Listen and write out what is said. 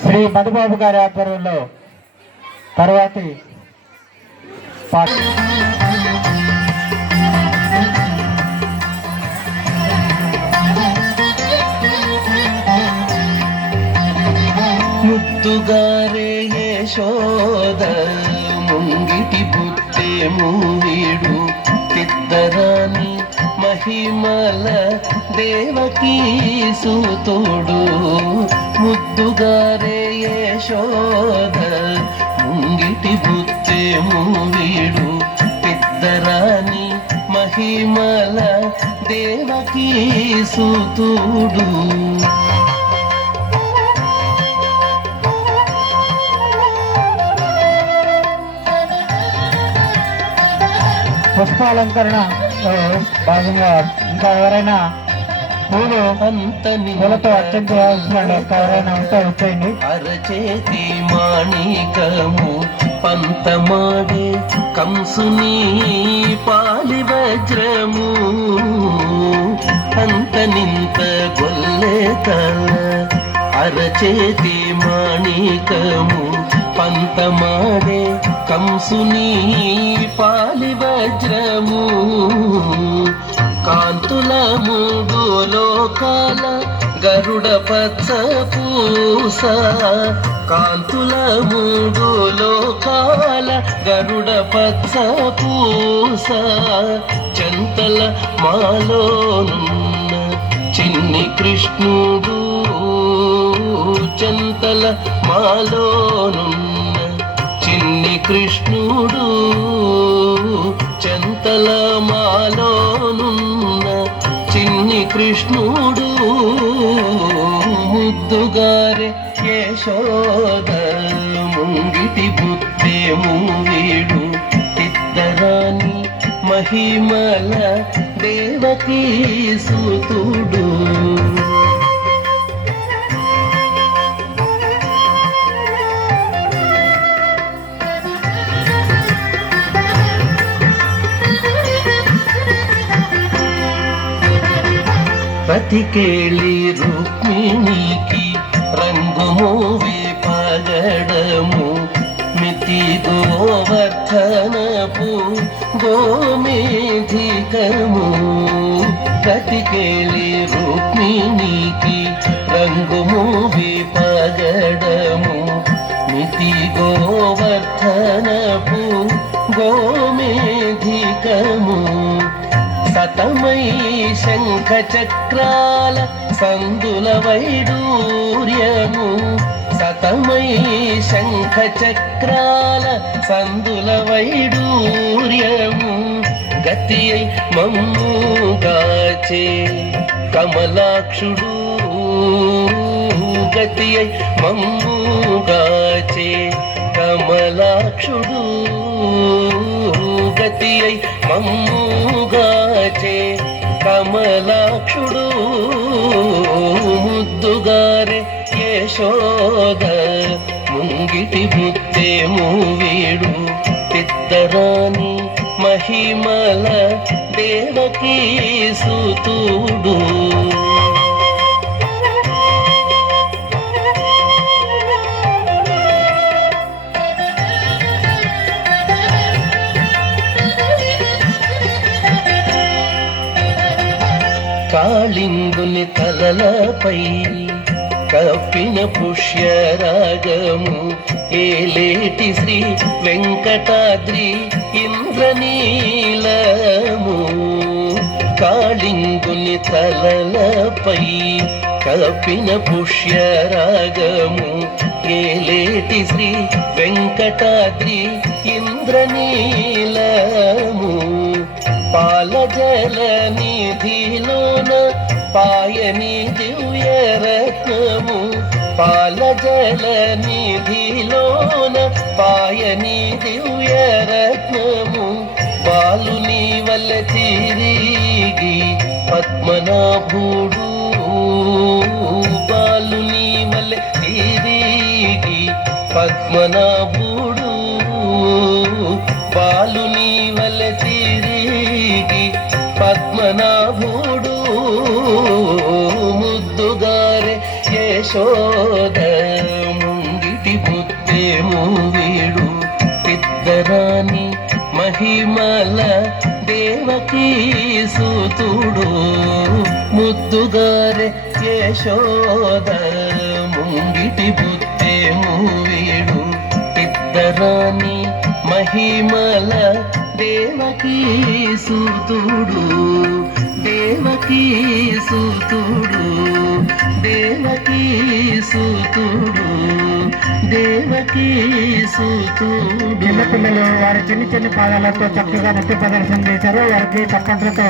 శ్రీ మధుబాబు గారి ఆధ్వర్యంలో తర్వాతి పాట ముద్దుగారే యశోద ముంగిటి బుత్తే మూవీడు తిద్దరాని మహిమల దేవకీ సూతుడు ముద్దుగారే యశోద ముంగిటి బుత్తే మూవీడు తిద్దరాని మహిమల దేవకీ సూతుడు పుష్పాలంకరణ భాగంగా ఇంకా ఎవరైనా పూలతో అర్చన చేయాల్సిన ఎవరైనా ఉంటే వచ్చేయండి. అరచేతి మాణికము పంతమాడే కంసుని పాలి వజ్రము అంత నింత గొల్లె తల అరచేతి మాణికము పంతమాడే కంసుని పాలి వజ్రము కాంతుల మూడు లోకాల గరుడ పచ్చ పూస కాంతుల మూడు లోకాల గరుడ పచ్చ పూస చెంతల మాలోనున్న చిన్ని కృష్ణుడు చెంతల మాలోనున్న చిన్ని కృష్ణుడు చెంతల మాలోనున్న చిన్ని కృష్ణుడు ముద్దుగారే యశోద ముంగిటి బుత్తే మూవీడు తిద్దరాని మహిమల దేవకీ సూతుడు పతికేళి రుక్మిణికి రంగు మూవి పగడము మితి గోవర్ధనపు గోమేధికము పతికేళి రుక్మిణికి రంగు మూవి పగడము మితి గోవర్ధనపు గోమేధికము సతమై శంఖ చక్రాల సందుల వైడూర్యము సతమై శంఖ చక్రాల సందుల వైడూర్యము గతి అయి మమ్ముగాచే కమలాక్షుడు గతి అయి మమ్ముగాచే కమలాక్షుడు గతి అయి మమ్ముగాచే కమలాక్షుడు ముద్దుగారే యశోద ముంగిటి బుత్తే మూవీడు తిద్దరాని మహిమల దేవకీ సూతుడు కాళింగుని తలలపై కప్పిన పుష్యరాగము ఏలేటి శ్రీ వెంకటాద్రి ఇంద్రనీలము కాళింగుని తలలపై కప్పిన పుష్యరాగము ఏలేటి శ్రీ వెంకటాద్రి ఇంద్రనీలము పాలజల నిధిలోన పాయని దివ్య రత్నము పాలజల నిధిలోన పాయని దివ్య రత్నము బాలుని వల్ల తిరిగి పద్మనాభుడు బాలుని వల్ల తిరిగి పద్మనాభుడు బాలుని వల్ల తిరిగి పద్మనాభుడు ముద్దుగారే యశోద వీడు ఇద్దరాని మహిమల దేవకీ సూతుడు ముద్దుగారే యశోద ముంగిటి బుద్ధేము వీడు ఇద్దరాని మహిమల దేవకీ సూతుడు దేవకీ సూతుడు దేవకీ సూతుడు దేవకీ సూతుడు. చిన్నపిల్లలు వారి చిన్ని చిన్ని పాదాలతో చక్కగా నృత్య ప్రదర్శన చేశారు. వారికి తప్పంట్లతో